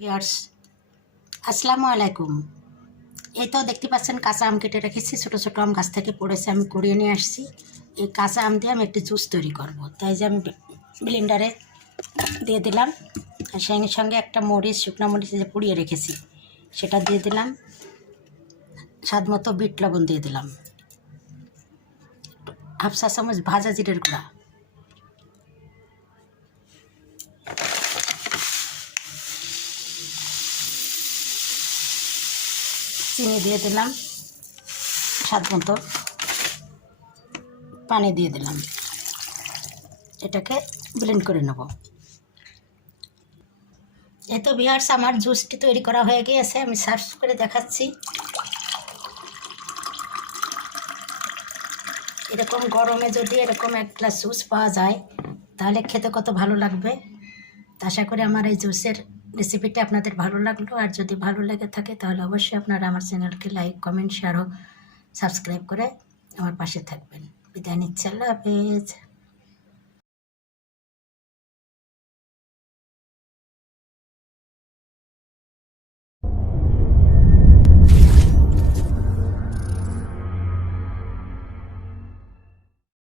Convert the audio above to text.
Viewers, আসসালামু আলাইকুম। এই তো দেখতে পাচ্ছেন কাঁচা আম কেটে রেখেছি, ছোটো ছোটো আম গাছ থেকে পড়েছে, আমি কুড়িয়ে নিয়ে আসছি। এই কাঁচা আম দিয়ে আমি একটি জুস তৈরি করব। তাই যে আমি ব্লেন্ডারে দিয়ে দিলাম, আর সঙ্গে সঙ্গে একটা মরিচ, শুকনো মরিচ যে পুড়িয়ে রেখেছি, সেটা দিয়ে দিলাম। স্বাদ মতো বিট লবণ দিয়ে দিলাম। হাফ চা চামচ ভাজা জিরের গুঁড়া। চিনি দিয়ে দিলাম, স্বাদ মতো পানি দিয়ে দিলাম। এটাকে ব্লেন্ড করে নেব। এই তো বিহার্স আমার জুসটি তৈরি করা হয়ে গিয়েছে, আমি সার্চ করে দেখাচ্ছি। এরকম গরমে যদি এরকম এক গ্লাস জুস পাওয়া যায়, তাহলে খেতে কত ভালো লাগবে? আশা করি আমার এই জুসের রেসিপিটা আপনাদের ভালো লাগল, আর যদি ভালো লেগে থাকে তাহলে অবশ্যই আপনারা আমার চ্যানেলকে লাইক কমেন্ট শেয়ার সাবস্ক্রাইব করে আমার পাশে থাকবেন। বিদায় নিচ্ছি, আল্লাহ হাফেজ।